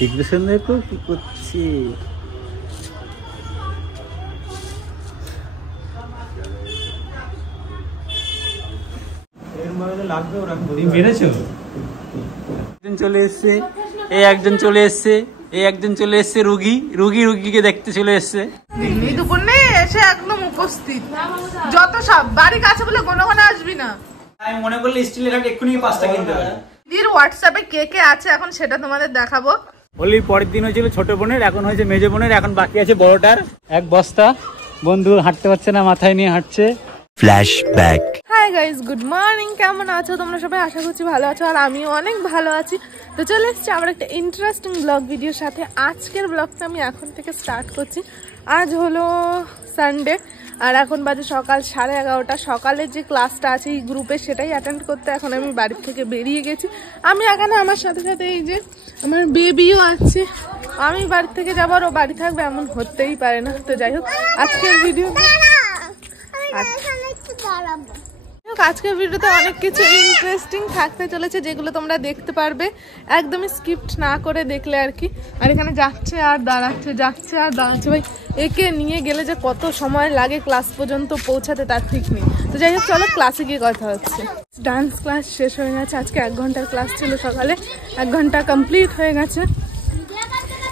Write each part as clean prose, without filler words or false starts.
Depression দেখো কি করছি। চলে এসছে এই একজন চলে এসছে এই একজন চলে এসছে রুগীকে দেখতে চলে এসছে। দুপুরে এসে একদম উপস্থিত। যত সব বাড়ি কাছে বলে কোনো আসবি না। আমি মনে করলে স্টিলের ঘাট এক্ষুনি 5টা কিনতে পারি। দিদির হোয়াটসঅ্যাপে কে কে আছে এখন সেটা তোমাদের দেখাবো। বলি পরের দিন হয়েছিল ছোট বোনের, এখন হয়েছে মেজো বোনের, এখন বাকি আছে বড়টার। এক বস্তা বন্ধু হাঁটতে পারছে না, মাথায় নিয়ে হাঁটছে। Flashback. Hi guys, good morning. কেমন আছো তোমরা সবাই? আশা করছি ভালো আছো, আর আমিও অনেক ভালো আছি। তো চলে এসেছি আমার একটা ইন্টারেস্টিং ব্লগ ভিডিওর সাথে। আজকের ব্লগটা আমি এখন থেকে স্টার্ট করছি। আজ হলো সানডে আর এখন বাজে সকাল 11:30। সকালের যে ক্লাসটা আছে এই গ্রুপে সেটাই অ্যাটেন্ড করতে এখন আমি বাড়ির থেকে বেরিয়ে গেছি। আমি এখানে আমার সাথে সাথে এই যে আমার বেবিও আছে। আমি বাড়ি থেকে যাবার ও বাড়ি থাকবে এমন হতেই পারে না। তো যাই হোক আজকের ভিডিও আজকের ভিডিওতে অনেক কিছু ইন্টারেস্টিং থাকতে চলেছে যেগুলো তোমরা দেখতে পারবে একদমই স্কিপ্ট না করে দেখলে আর কি। আর এখানে যাচ্ছে আর দাঁড়াচ্ছে ভাই, একে নিয়ে গেলে যে কত সময় লাগে ক্লাস পর্যন্ত পৌঁছাতে তার ঠিক নেই। তো যাই হোক চলো ক্লাসে গিয়ে কথা হচ্ছে। ডান্স ক্লাস শেষ হয়ে গেছে। আজকে 1 ঘন্টার ক্লাস ছিল, সকালে 1 ঘন্টা কমপ্লিট হয়ে গেছে।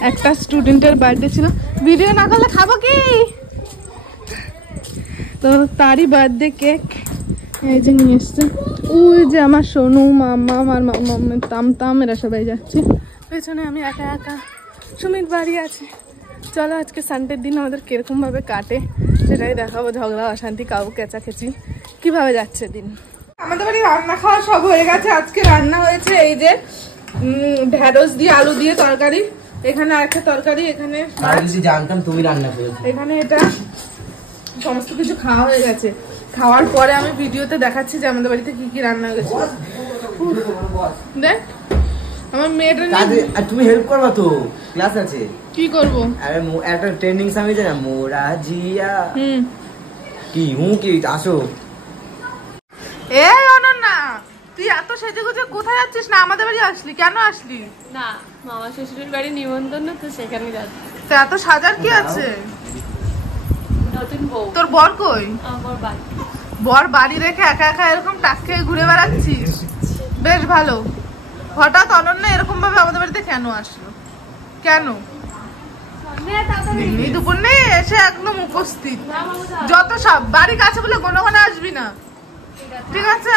একটা স্টুডেন্টের বার্থডে ছিল, ভিডিও না করলে খাবো কি? তো তারই বার্থডে কেক এই যে নিয়ে এসছে। ওই যে আমার সোনু, মাম্মা, আমার মাম্মা, তাম এরা সবাই যাচ্ছে পেছনে। আমি একা একা, সুমিত বাড়ি আছে। চলো আজকে সানডের দিন আমাদের কিরকম ভাবে কাটে সেটাই দেখাবো। ঝগড়া অশান্তি, কাউ কেচাকেচি, কিভাবে যাচ্ছে দিন। আমাদের বাড়ি রান্না খাওয়া সব হয়ে গেছে। আজকে রান্না হয়েছে এই যে ঢেঁড়স দিয়ে আলু দিয়ে তরকারি, এখানে আরেকটা তরকারি, এখানে জানতাম তুমি রান্না করেছো, এখানে এটা সমস্ত কিছু খাওয়া হয়ে গেছে। খাওয়ার পরে আমি ভিডিওতে দেখাচ্ছি যে আমাদের বাড়িতে কি কি রান্না হয়ে গেছে। দেখ আমার মেয়েটা, তুমি হেল্প করবা তো, ক্লাস আছে। কি করবো? আরে একটা ট্রেন্ডিং সং আছে না, মোরা জিয়া কি আসো। এ অনন্যা, তুই এত সেজে গুজে কোথায় যাচ্ছিস? না আমাদের বাড়ি আসলি, কেন আসলি? না, মামা শ্বশুরের বাড়ি নিমন্ত্রণ, তো সেখানে যাচ্ছি। তো এত সাজার কি আছে? নতুন বউ। তোর বর কই? আমার বাড়ি। বর বাড়ি রেখে একা একা এরকম টাক খেয়ে ঘুরে বেড়াচ্ছিস? বেশ ভালো। হঠাৎ অনন্যা এরকম ভাবে আমাদের বাড়িতে কেন আসলো? কেন? দুপুর নেই এসে একদম উপস্থিত। যত সব বাড়ি কাছে বলে কোনো আসবি না, ঠিক আছে?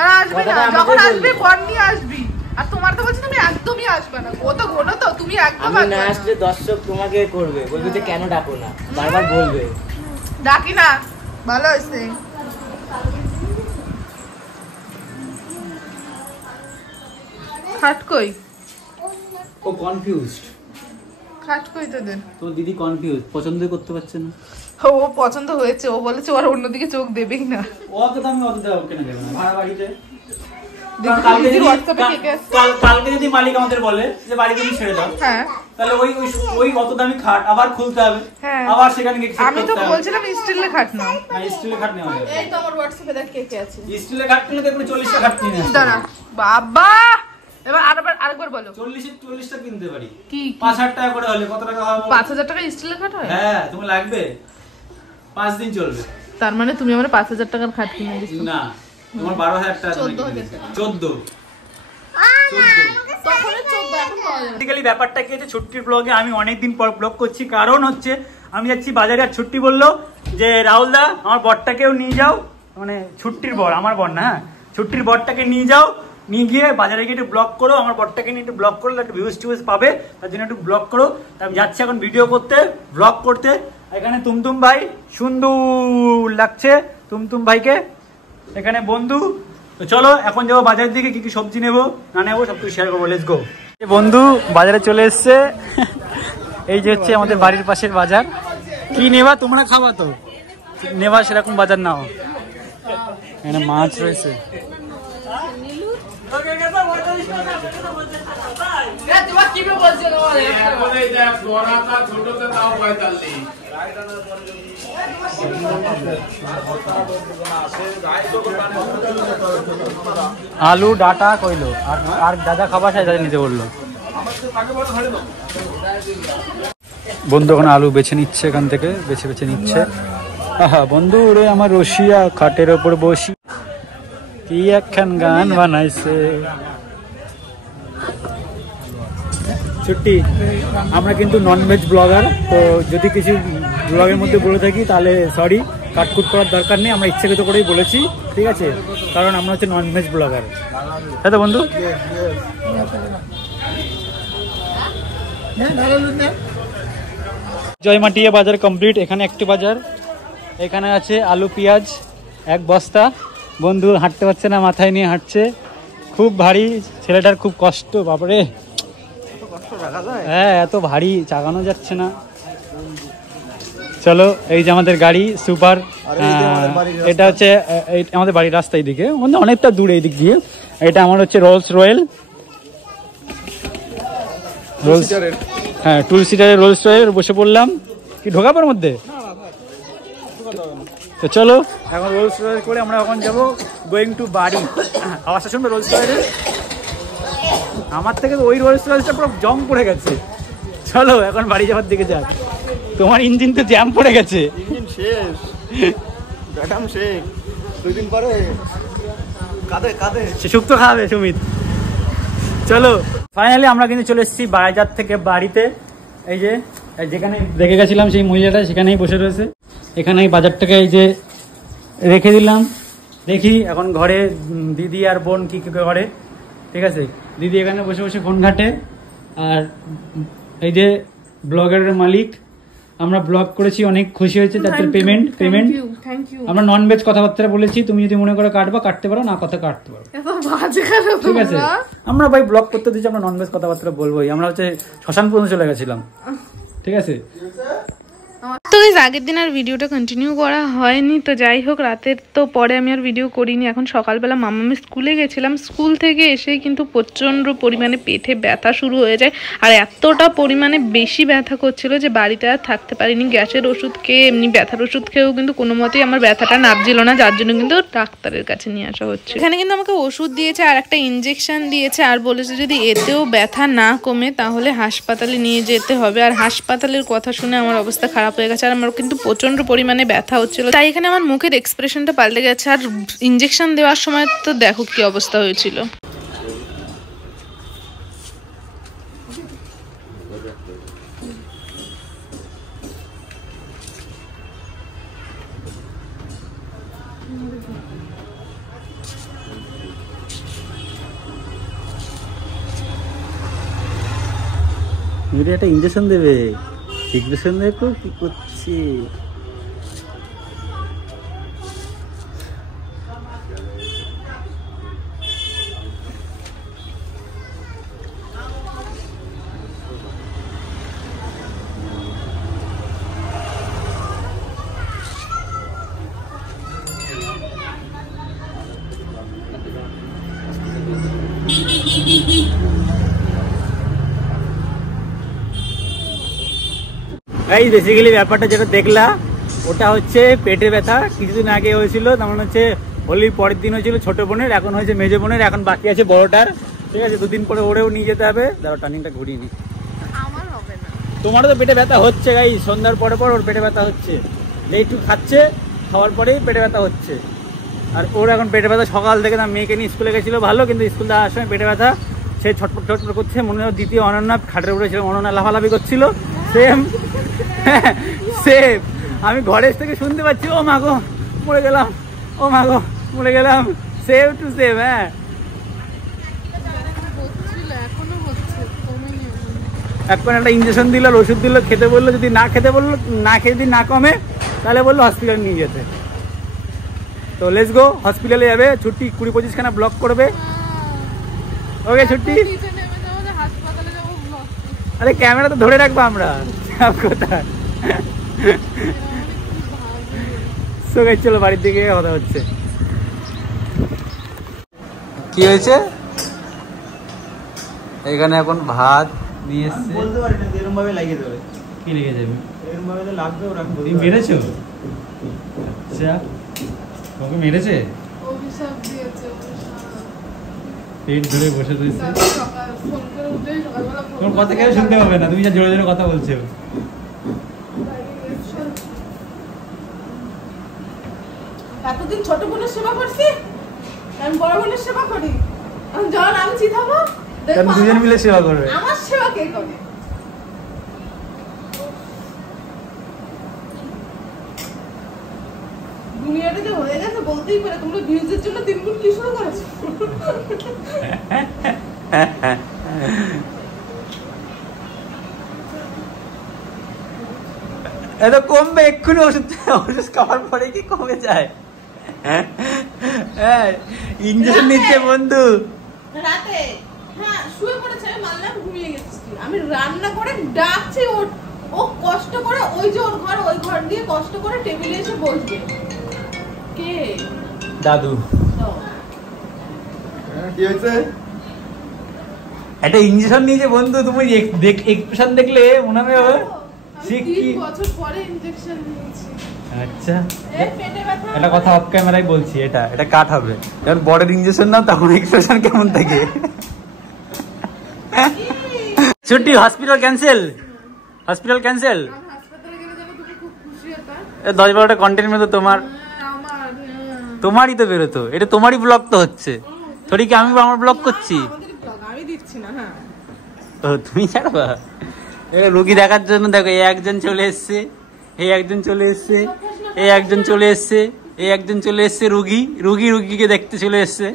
আর আসবি না, যখন আসবি বর নিয়ে আসবি। আর তোমার তো বলছি তুমি একদমই আসবে না, ও তো ঘন তো, তুমি একদম আমি না আসলে দর্শক তোমাকে করবে, বলবে যে কেন ডাকো না, বারবার বলবে। ডাকি না, ভালো হয়েছে। খাট কই? ও কনফিউজড। খাট কই তোদের? তোর দিদি কনফিউজ, পছন্দই করতে পারছে না। ও পছন্দ হয়েছে, ও বলেছে ওর অন্যদিকে চোখ দেবেই না। ওকে তো আমি অত দেব কেন দেব না, ভাড়া বাড়িতে। কালকে যদি মালিক আমাদের বলে যে বাড়ি তুমি ছেড়ে দাও, হ্যাঁ তাহলে ওই অত দামি খাট আবার খুলতে হবে, হ্যাঁ আবার সেখানে গিয়ে আমি তো বলছিলাম স্টিলের খাট নাও। না স্টিলের খাট নেওয়া যাবে। এই তো আমার হোয়াটসঅ্যাপে দেখ কে কে আছে। স্টিলের খাট কিনলে দেখুন 40টা খাট কিনে আসবে। দাঁড়া বাবা, এবার আরেকবার বলো। 40টা কিনতে পারি। কি 5,000 টাকা করে হলে কত টাকা হবে? 5,000 টাকা স্টিলের খাট হয়? হ্যাঁ, তুমি লাগবে 5 দিন চলবে। তার মানে তুমি আমার 5,000 টাকার খাট কিনে দিছো? না, তোমার 12,000 টাকা। 14 ব্যাপারটা কি হচ্ছে, ছুটির ব্লগে আমি অনেকদিন পর ব্লগ করছি। কারণ হচ্ছে আমি যাচ্ছি বাজারে, আর ছুটি বললো যে রাহুল দা আমার বরটাকেও নিয়ে যাও, মানে ছুটির বর, আমার বর না, হ্যাঁ ছুটির বরটাকে নিয়ে যাও, নিয়ে গিয়ে বাজারে গিয়ে একটু ব্লগ করো, আমার বরটাকে নিয়ে একটু ব্লগ করলে একটু ভিউজ টিউজ পাবে, তার জন্য একটু ব্লগ করো। আমি যাচ্ছি এখন ভিডিও করতে, ব্লগ করতে। এখানে তুমতুম ভাই, সুন্দর লাগছে তুমতুম ভাইকে, এখানে বন্ধু। তো চলো এখন যাবো বাজারের দিকে, কি কি সবজি নেবো না নেবো সব কিছু শেয়ার করবো। Let's go. বন্ধু বাজারে চলে এসছে, এই যে হচ্ছে আমাদের বাড়ির পাশের বাজার। কি নেবা তোমরা? খাবা তো নেবা, সেরকম বাজার নাও। এখানে মাছ রয়েছে। আলু ডাটা কইলো, আর দাদা খাবার সাথে নিতে বললো। বন্ধু এখন আলু বেছে নিচ্ছে, এখান থেকে বেছে বেছে নিচ্ছে। আহা বন্ধু রে আমার রসিয়া, খাটের ওপর বসি কি একখান গান বানাইছে। ছুটি, আমরা কিন্তু ননভেজ ব্লগার, তো যদি কিছু ব্লগের মধ্যে বলে থাকি তাহলে সরি, কাটকুট করার দরকার নেই, আমরা ইচ্ছাকৃত করেই বলেছি, ঠিক আছে? কারণ আমরা হচ্ছে ননভেজ ব্লগার, তাই তো বন্ধু? জয়মাটিয়া বাজার কমপ্লিট। এখানে একটি বাজার, এখানে আছে আলু পেঁয়াজ 1 বস্তা। বন্ধু হাঁটতে পারছে না, মাথায় নিয়ে হাঁটছে, খুব ভারী, ছেলেটার খুব কষ্ট, বাপরে। হ্যাঁ এত ভারী চাগানো যাচ্ছে না। চলো, এই যে আমাদের গাড়ি সুপার, এটা হচ্ছে আমাদের বাড়ির রাস্তা, এইদিকে অনেকটা দূরে এই দিক দিয়ে। এটা আমার হচ্ছে রোলস রয়েল, হ্যাঁ 2 সিটারের রোলস রয়েল। বসে পড়লাম, কি ঢোকাবার মধ্যে? তো চলো এখন রোলস রয়েল করে আমরা এখন যাবো গোয়িং টু বাড়ি। আওয়াজটা শুনবে রোলস রয়েলের? আমার থেকে তো ওই রোলস রয়েলসটা পুরো জং পড়ে গেছে। চলো এখন বাড়ি যাওয়ার দিকে যাক। তোমার ইঞ্জিন তো জ্যাম পড়ে গেছে, ইঞ্জিন শেষ, ব্যাটাম শেষ, 2 দিন পরে কাঁদে কাঁদে শুক্তো খাবে সুমিত। চলো ফাইনালি আমরা কিন্তু চলে এসেছি বাজার থেকে বাড়িতে। এই যে যেখানে দেখে গেছিলাম সেই মহিলাটা সেখানেই বসে রয়েছে। এখানে এই বাজারটাকে এই যে রেখে দিলাম, দেখি এখন ঘরে দিদি আর বোন কি কি করে, ঠিক আছে? দিদি এখানে বসে বসে ফোন ঘাটে, আর এই যে ব্লগারের মালিক, আমরা ব্লগ করেছি, অনেক খুশি হয়েছে, তাদের পেমেন্ট আমরা ননভেজ কথাবার্তা বলেছি, তুমি যদি মনে করে কাটবা কাটতে পারো, না কথা কাটতে পারো, ঠিক আছে? আমরা ভাই ব্লগ করতে দিচ্ছি, আমরা ননভেজ কথাবার্তা বলবোই। আমরা হচ্ছে শ্মশান পর্যন্ত চলে গেছিলাম, ঠিক আছে? তো আগের দিন আর ভিডিওটা কন্টিনিউ করা হয়নি, তো যাই হোক রাতের তো পরে আমি আর ভিডিও করিনি। এখন সকালবেলা মামামি স্কুলে গেছিলাম, স্কুল থেকে এসেই কিন্তু প্রচণ্ড পরিমাণে পেটে ব্যথা শুরু হয়ে যায়, আর এতটা পরিমাণে বেশি ব্যথা করছিল যে বাড়িতে আর থাকতে পারিনি। গ্যাসের ওষুধ খেয়ে, এমনি ব্যথার ওষুধ খেয়েও কিন্তু কোনো মতেই আমার ব্যথাটা নামছিল না, যার জন্য কিন্তু ডাক্তারের কাছে নিয়ে আসা হচ্ছে। এখানে কিন্তু আমাকে ওষুধ দিয়েছে আর একটা ইঞ্জেকশন দিয়েছে, আর বলেছে যদি এতেও ব্যথা না কমে তাহলে হাসপাতালে নিয়ে যেতে হবে। আর হাসপাতালের কথা শুনে আমার অবস্থা খারাপ হয়ে গেছে, আর আমার কিন্তু প্রচন্ড পরিমাণে ব্যথা হচ্ছিল, তাই এখানে আমার মুখের এক্সপ্রেশনটা পাল্টে গেছে। আর ইঞ্জেকশন দেওয়ার সময় তো দেখো কি অবস্থা হয়েছিল। একটা ইঞ্জেকশন দেবে, ইঞ্জেকশন দেখো কি করছি। এই বেসিক্যালি ব্যাপারটা যেটা দেখলা ওটা হচ্ছে পেটে ব্যথা, কিছুদিন আগে হয়েছিল, তেমন হচ্ছে হোলির পরের দিন হয়েছিল ছোট বোনের, এখন হয়েছে মেজো বোনের, এখন বাকি আছে বড়টার, ঠিক আছে? 2 দিন পরে ওরেও নিয়ে যেতে হবে। দাঁড়া টার্নিংটা ঘুরিয়ে নি। তোমারও তো পেটে ব্যথা হচ্ছে গাই, সন্ধ্যার পরে পর ওর পেটে ব্যথা হচ্ছে, একটু খাচ্ছে, খাওয়ার পরেই পেটে ব্যথা হচ্ছে। আর ওর এখন পেটে ব্যথা সকাল থেকে, না মেয়েকে নিয়ে স্কুলে গেছিল ভালো, কিন্তু স্কুল আসার সময় পেটে ব্যথা, সে ছটপট ছটপট করছে, মনে হয় দ্বিতীয় অনন্যা খাটের উপরে ছিল, অনন্যা লাফালাফি করছিল, সেম সেম আমি ঘরের থেকে শুনতে পাচ্ছি, ও মা গো মরে গেলাম, ও মা গো মরে গেলাম, সেম টু সেম। হ্যাঁ এখন একটা ইঞ্জেকশন দিল, ওষুধ দিল, খেতে বললো, যদি না খেতে বললো, না খেয়ে যদি না কমে তাহলে বললো হসপিটালে নিয়ে যেতে। তো লেটস গো, হসপিটালে যাবে। ছুটি 20-25 খানা ব্লক করবে। ওকে ছুটি। আরে ক্যামেরা তো ধরে রাখবো আমরা, কোথায়? চলো বাড়ির দিকে কথা হচ্ছে। কি হয়েছে এখানে? এখন ভাত নিয়ে এসছে, বলতে পারি না, এরকম ভাবে লাগিয়ে দেবে। কি লেগে যাবে? এরকম ভাবে তো লাগবে। ওরা তুমি মেরেছো? আচ্ছা, ওকে মেরেছে? অভিশাপ দিয়েছে। পেট ধরে বসে রয়েছে। সকাল ফোন করে উঠে সকালবেলা ফোন তোমার কথা কেউ শুনতে পাবে না, তুমি যা জোরে জোরে কথা বলছো। এতদিন ছোট বোনের সেবা করছি, আমি বড় বোনের সেবা করি। আমি যখন আমি চিত হবো কারণ দুজন মিলে সেবা করবে। আমার সেবা কে করে? দুনিয়াটা যে হয়ে গেছে বলতেই পারে। তোমরা ভিউজের জন্য 3 গুণ কি শুরু করেছো? এত কমবে এক্ষুনি, ওষুধ খাওয়ার পরে কি কমে যায়? ইঞ্জেকশন নিচ্ছে বন্ধু রাতে। হ্যাঁ শুয়ে পড়েছে, আমি মানলাম ঘুমিয়ে গেছি। আমি রান্না করে ডাকছি, ও কষ্ট করে ওই যে ওর ঘর, ওই ঘর দিয়ে কষ্ট করে টেবিলে এসে বসবে। কে? দাদু। কি হয়েছে? একটা ইঞ্জেকশন নিয়েছে বন্ধু, তুমি এক্সপ্রেশন দেখলে মনে হবে সে কি 3 বছর পরে ইনজেকশন নিয়েছি। আচ্ছা এই পেটে ব্যথা। এটা কথা অফ ক্যামেরায় বলছি, এটা কাট হবে। যখন বড়ের ইঞ্জেকশন নাও তখন এক্সপ্রেশন কেমন থাকে। ছুটি, হসপিটাল ক্যান্সেল, হসপিটাল ক্যান্সেল। আমি হাসপাতালে গেলে যাবো, তুমি খুব খুশি হতা। 10-12টা কন্টেন্ট মধ্যে আমার তোমারই তো বেরোতো, এটা তোমারই ব্লগ তো হচ্ছে। থরি কি আমি আমার ব্লগ করছি? আমাদের ব্লগ আমি দিচ্ছি না। হ্যাঁ ও তুমি ছাড়বা। রুগী দেখার জন্য দেখো, এই একজন চলে এসছে, এই একজন চলে এসছে, এই একজন চলে এসছে, এই একজন চলে এসছে। রুগীকে দেখতে চলে এসছে।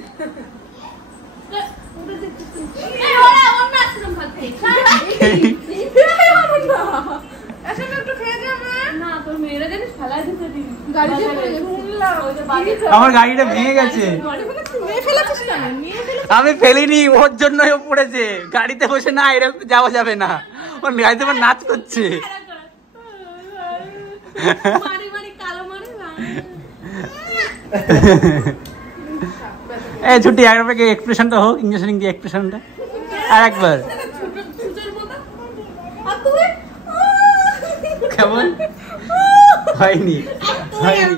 আমার গাড়িটা ভেঙে গেছে। আমি ফেলিনি, ওর জন্যই ও পড়েছে। গাড়িতে বসে না এরকম যাওয়া যাবে না, ওর গাড়িতে আমার নাচ করছে। এই ছুটি একবার এক্সপ্রেশনটা হোক, ইঞ্জেকশন দিয়ে এক্সপ্রেশনটা আর একবার কেমন হয়নি?